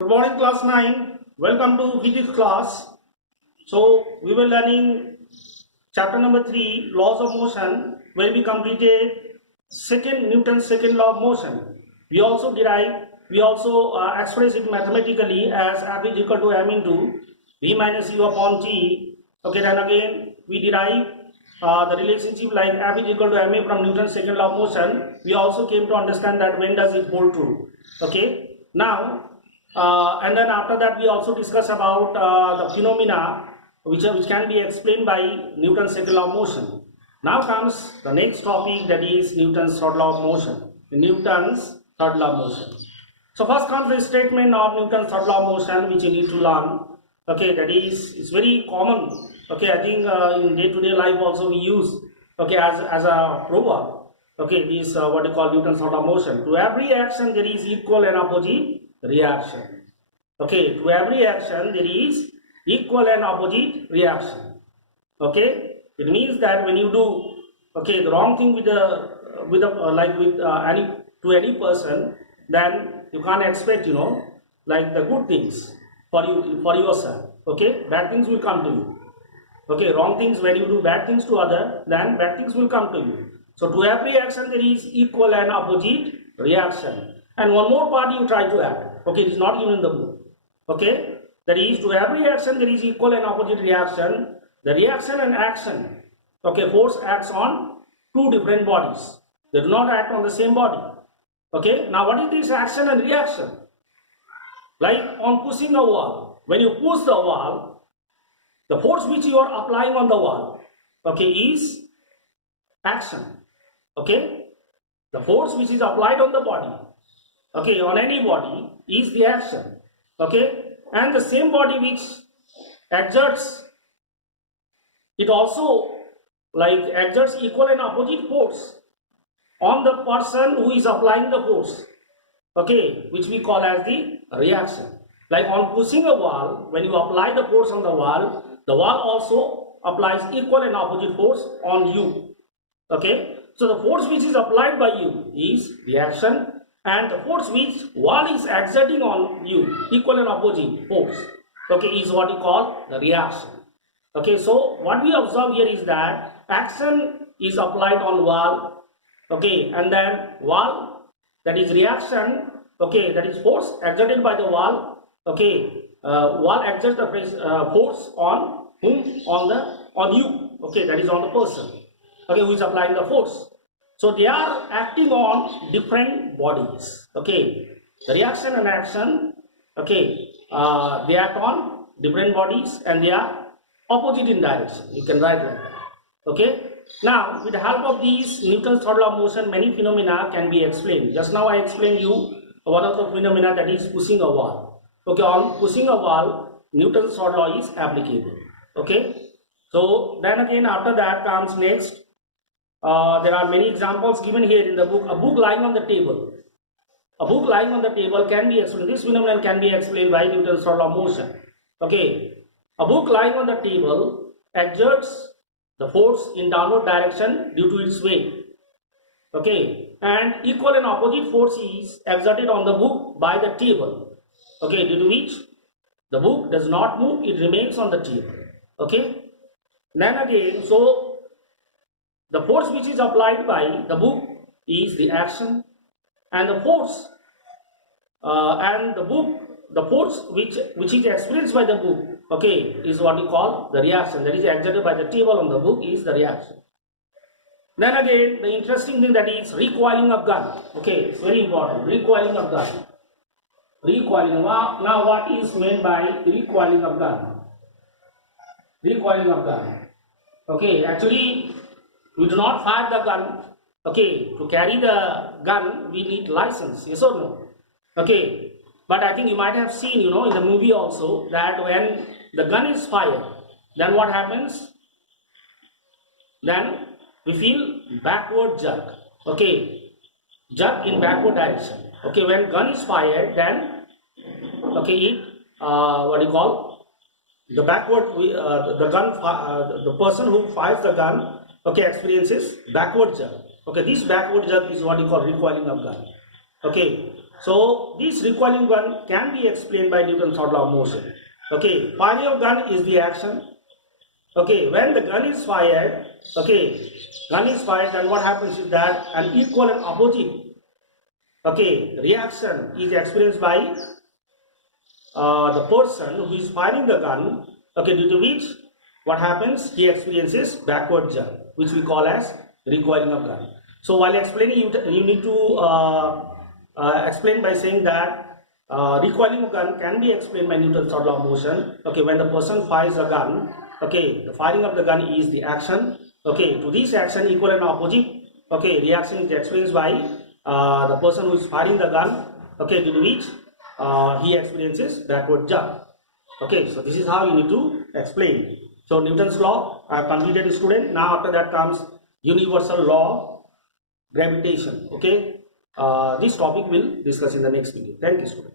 Good morning, class 9. Welcome to physics class. So, we were learning chapter number 3, laws of motion, where we completed Newton's second law of motion. We also express it mathematically as F is equal to m into v minus u upon t. Okay, then again we derive the relationship like F is equal to ma from Newton's second law of motion. We also came to understand that when does it hold true. Okay, now and then after that we also discuss about the phenomena which can be explained by Newton's second law of motion. Now comes the next topic, that is Newton's third law of motion. Newton's third law of motion. So first comes the statement of Newton's third law of motion, which you need to learn. Okay, that is, it's very common. Okay, I think in day-to-day life also we use, okay, as a proverb. Okay, this what you call Newton's third law of motion. To every action there is equal and opposite reaction. Okay, to every action there is equal and opposite reaction. Okay, it means that when you do, okay, the wrong thing with any person, then you can't expect, like the good things for yourself. Okay, bad things will come to you. Okay, wrong things, when you do bad things to other, then bad things will come to you. So to every action there is equal and opposite reaction. And one more part you try to add. Okay, it is not given in the book. Okay, that is, to every action there is equal and opposite reaction. The reaction and action, okay, force acts on two different bodies. They do not act on the same body. Okay, now what is this action and reaction? Like on pushing a wall, when you push the wall, the force which you are applying on the wall, okay, is action. Okay, the force which is applied on the body, okay, on any body, is the action. Okay, and the same body which exerts, it also like exerts equal and opposite force on the person who is applying the force, okay, which we call as the reaction. Like on pushing a wall, when you apply the force on the wall also applies equal and opposite force on you. Okay, so the force which is applied by you is the action, and the force which wall is exerting on you, equal and opposite force, okay, is what we call the reaction. Okay, so what we observe here is that action is applied on wall, okay, and then wall, that is reaction, okay, that is force exerted by the wall, okay, wall exerts the force on whom? On you, okay, that is on the person, okay, who is applying the force. So they are acting on different bodies. Okay, the reaction and action, okay, they act on different bodies and they are opposite in direction. You can write like that. Okay. Now, with the help of these Newton's third law of motion, many phenomena can be explained. Just now I explained you one of the phenomena, that is pushing a wall. Okay, on pushing a wall, Newton's third law is applicable. Okay. So then again, after that comes next. There are many examples given here in the book. A book lying on the table. A book lying on the table can be explained. This phenomenon can be explained by Newton's third law of motion. Okay. A book lying on the table exerts the force in downward direction due to its weight. Okay. And equal and opposite force is exerted on the book by the table. Okay. Due to which the book does not move, it remains on the table. Okay. Then again, so the force which is applied by the book is the action, and the force the force which is experienced by the book, okay, is what we call the reaction. That is exerted by the table on the book is the reaction. Then again, the interesting thing, that is recoiling of gun. Okay, it's very important. Recoiling of gun. Recoiling. Now, what is meant by recoiling of gun? Recoiling of gun. Okay, actually, we do not fire the gun. Okay, to carry the gun we need license, yes or no? Okay, but I think you might have seen, in the movie also, that when the gun is fired, then what happens? Then we feel backward jerk. Okay, jerk in backward direction. Okay, when gun is fired, then okay, what do you call? The backward, the person who fires the gun, okay, experiences backward jerk. Okay, this backward jerk is what you call recoiling of gun. Okay, so this recoiling gun can be explained by Newton's third law of motion. Okay, firing of gun is the action. Okay, when the gun is fired, okay, gun is fired, then what happens is that an equal and opposite, okay, reaction is experienced by the person who is firing the gun, okay, due to which what happens, he experiences backward jump, which we call as recoiling of gun. So while explaining, you need to explain by saying that recoiling of gun can be explained by Newton's third law of motion. Okay, when the person fires a gun, okay, the firing of the gun is the action. Okay, to this action, equal and opposite, okay, reaction is experienced by the person who is firing the gun, okay, due to which he experiences backward jump. Okay, so this is how you need to explain. So Newton's law, I have completed, student. Now after that comes universal law, gravitation. Okay, this topic we'll discuss in the next video. Thank you, student.